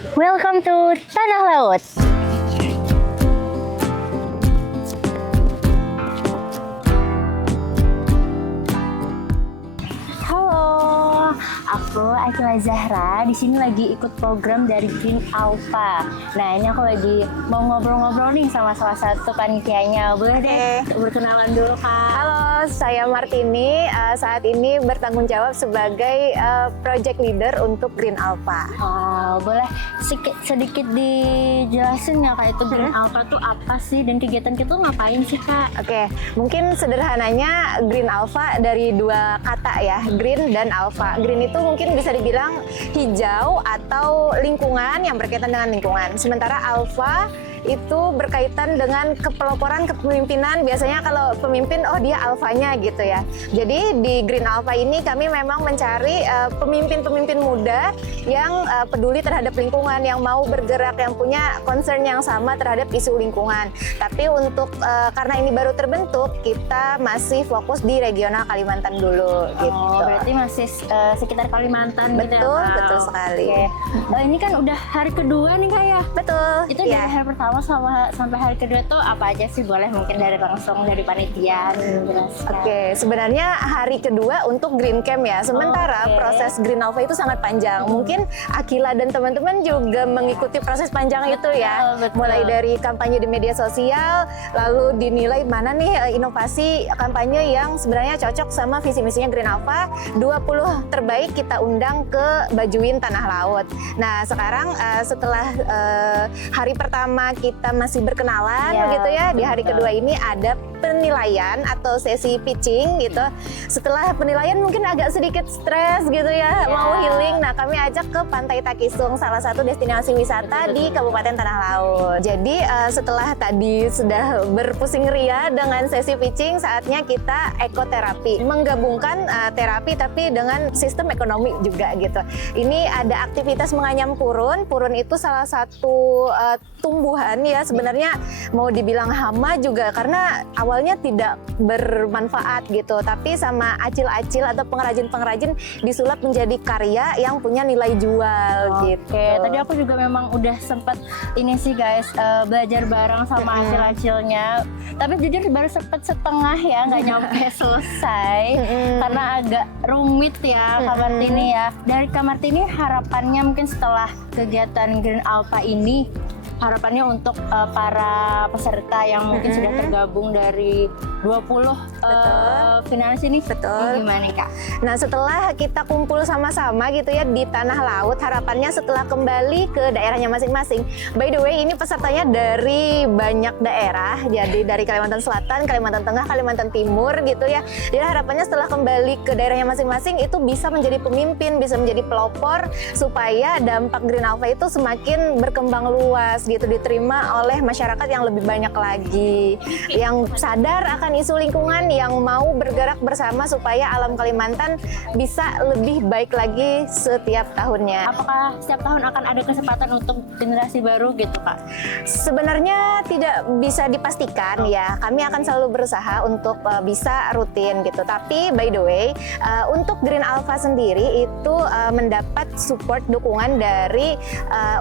Welcome to Tanah Laut. Halo, aku Akila Zahra. Di sini lagi ikut program dari Green Alpha. Nah, ini aku lagi mau ngobrol-ngobrol nih sama salah satu panitianya. Boleh deh berkenalan dulu, Kak. Halo, saya Martini. Saat ini bertanggung jawab sebagai project leader untuk Green Alpha. Wow, boleh sedikit dijelasin nggak Kak, itu Green Alpha tuh apa sih dan kegiatan kita tuh ngapain sih, Kak? Oke, mungkin sederhananya Green Alpha dari dua kata ya, Green dan Alpha. Green itu mungkin bisa dibilang hijau atau lingkungan yang berkaitan dengan lingkungan. Sementara Alpha itu berkaitan dengan kepeloporan kepemimpinan. Biasanya kalau pemimpin, oh dia alfanya gitu ya. Jadi di Green Alpha ini kami memang mencari pemimpin-pemimpin muda yang peduli terhadap lingkungan, yang mau bergerak, yang punya concern yang sama terhadap isu lingkungan. Tapi untuk karena ini baru terbentuk, kita masih fokus di regional Kalimantan dulu gitu. Oh, berarti masih sekitar Kalimantan gitu ya, Betul, Kak? betul sekali. Oke. Ini kan udah hari kedua nih, Kak ya? Betul. Itu dari hari pertama sampai hari kedua tuh apa aja sih? Boleh mungkin langsung dari panitia jelaskan. Oke, sebenarnya hari kedua untuk Green Camp ya. Sementara proses Green Alpha itu sangat panjang. Mungkin Akila dan teman-teman juga mengikuti proses panjang itu ya. Betul. Mulai dari kampanye di media sosial, lalu dinilai mana nih inovasi kampanye yang sebenarnya cocok sama visi misinya Green Alpha. 20 terbaik kita undang ke Bajuin Tanah Laut. Nah, sekarang setelah hari pertama kita masih berkenalan begitu ya, di hari kedua ini ada penilaian atau sesi pitching gitu. Setelah penilaian mungkin agak sedikit stres gitu ya, mau healing. Nah, kami ajak ke Pantai Takisung, salah satu destinasi wisata di Kabupaten Tanah Laut. Jadi setelah tadi sudah berpusing ria dengan sesi pitching, saatnya kita ekoterapi, menggabungkan terapi tapi dengan sistem ekonomi juga gitu. Ini ada aktivitas menganyam purun. Purun itu salah satu tumbuhan ya, sebenarnya mau dibilang hama juga karena awalnya tidak bermanfaat gitu, tapi sama acil-acil atau pengrajin-pengrajin disulap menjadi karya yang punya nilai jual gitu. Oke, tadi aku juga memang udah sempat ini sih guys, belajar bareng sama acil-acilnya, tapi jujur baru sempat setengah ya, nggak nyampe selesai karena agak rumit ya Kak Martini ya. Dari Kak Martini harapannya mungkin setelah kegiatan Green Alpha ini, harapannya untuk para peserta yang mungkin sudah tergabung dari 20 finalis ini, gimana nih, Kak? Nah, setelah kita kumpul sama-sama gitu ya di Tanah Laut, harapannya setelah kembali ke daerahnya masing-masing. By the way, ini pesertanya dari banyak daerah, jadi dari Kalimantan Selatan, Kalimantan Tengah, Kalimantan Timur gitu ya. Jadi harapannya setelah kembali ke daerahnya masing-masing itu bisa menjadi pemimpin, bisa menjadi pelopor supaya dampak Green Alpha itu semakin berkembang luas gitu, diterima oleh masyarakat yang lebih banyak lagi, yang sadar akan isu lingkungan, yang mau bergerak bersama supaya alam Kalimantan bisa lebih baik lagi setiap tahunnya. Apakah setiap tahun akan ada kesempatan untuk generasi baru gitu, Kak? Sebenarnya tidak bisa dipastikan ya, kami akan selalu berusaha untuk bisa rutin gitu. Tapi by the way, untuk Green Alpha sendiri itu mendapat support dukungan dari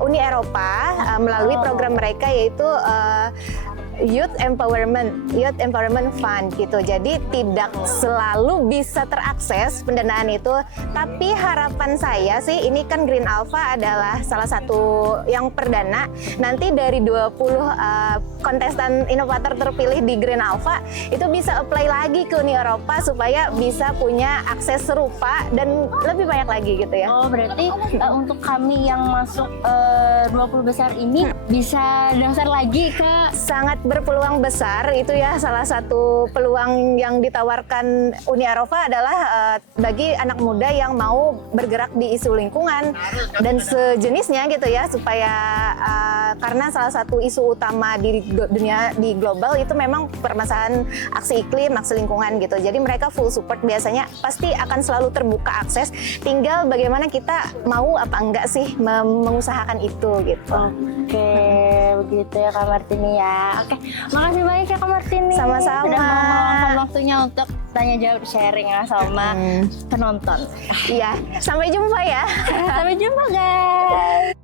Uni Eropa melalui program mereka yaitu Youth Empowerment Fund gitu. Jadi tidak selalu bisa terakses pendanaan itu, tapi harapan saya sih, ini kan Green Alpha adalah salah satu yang perdana. Nanti dari 20 kontestan inovator terpilih di Green Alpha itu bisa apply lagi ke Uni Eropa supaya bisa punya akses serupa dan lebih banyak lagi gitu ya. Oh, berarti untuk kami yang masuk 20 besar ini bisa daftar lagi ke... Sangat berpeluang besar itu ya, salah satu peluang yang ditawarkan Uni Eropa adalah bagi anak muda yang mau bergerak di isu lingkungan dan sejenisnya gitu ya, supaya karena salah satu isu utama di dunia, di global itu memang permasalahan aksi iklim, aksi lingkungan gitu. Jadi mereka full support, biasanya pasti akan selalu terbuka akses, tinggal bagaimana kita mau apa enggak sih mengusahakan itu gitu. Oke, begitu ya Kak Martini ya. Oke, makasih banyak ya Kak Martini. Sama-sama. Sudah mau meluangkan waktunya untuk tanya jawab sharing ya sama penonton. Iya, sampai jumpa ya. Sampai jumpa guys.